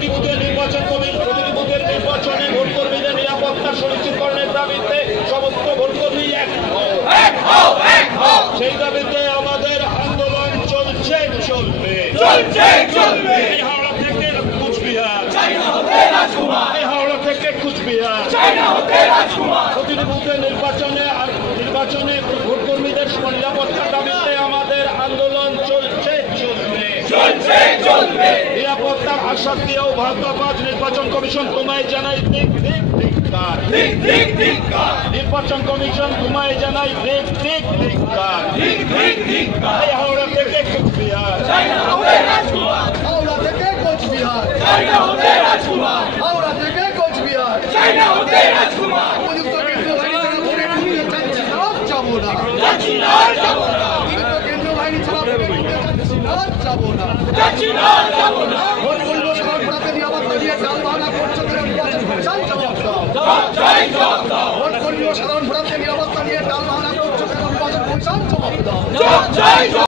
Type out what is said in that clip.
প্রতিটি নির্বাচন কমিশন প্রতিটি বুথের নির্বাচনে ভোট কর্মীদের নিরাপত্তা সুনিশ্চিতকরণের দাবিতে সমস্ত ভোট কর্মী এক সেই দাবিতে আমাদের আন্দোলন চলছে চলবে। চলছে চলবে। হাওড়া থেকে কুচবিহার। হাওড়া থেকে কুচবিহার চাইনা হতে রাজকুমার প্রতিটি বুথে নির্বাচনে আর নির্বাচনে ভোট কর্মীদের নিরাপত্তার দাবিতে আমাদের আন্দোলন চলছে চলবে চলছে চলবে নিরাপত্তার আশ্বাস দিয়েও ভারতাবাদ নির্বাচন কমিশন তোমায় জানাই দিক দিক ধিক্কার ঠিক ঠিক ঠিক নির্বাচন কমিশন তোমায় জানাই দিক দিক ধিক্কার ঠিক ঠিক ঠিক হাওড়া থেকে কুচবিহার। চাইনা হতে রাজকুমার হাওড়া থেকে কোচবিহার। চাইনা হতে রাজকুমার। হাওড়া থেকে কোচবিহার। চাইনা হতে রাজকুমার। উপযুক্ত কেন্দ্র বাহিনী ছাড়া ভোটে ঢুকতে চাচ্ছি না যাব যাচ্ছি না যাব না। উপযুক্ত কেন্দ্র বাহিনী ছাড়া ভোটে ঢুকতে চাচ্ছি না। যাচ্ছি না যাব না। 站住！站住，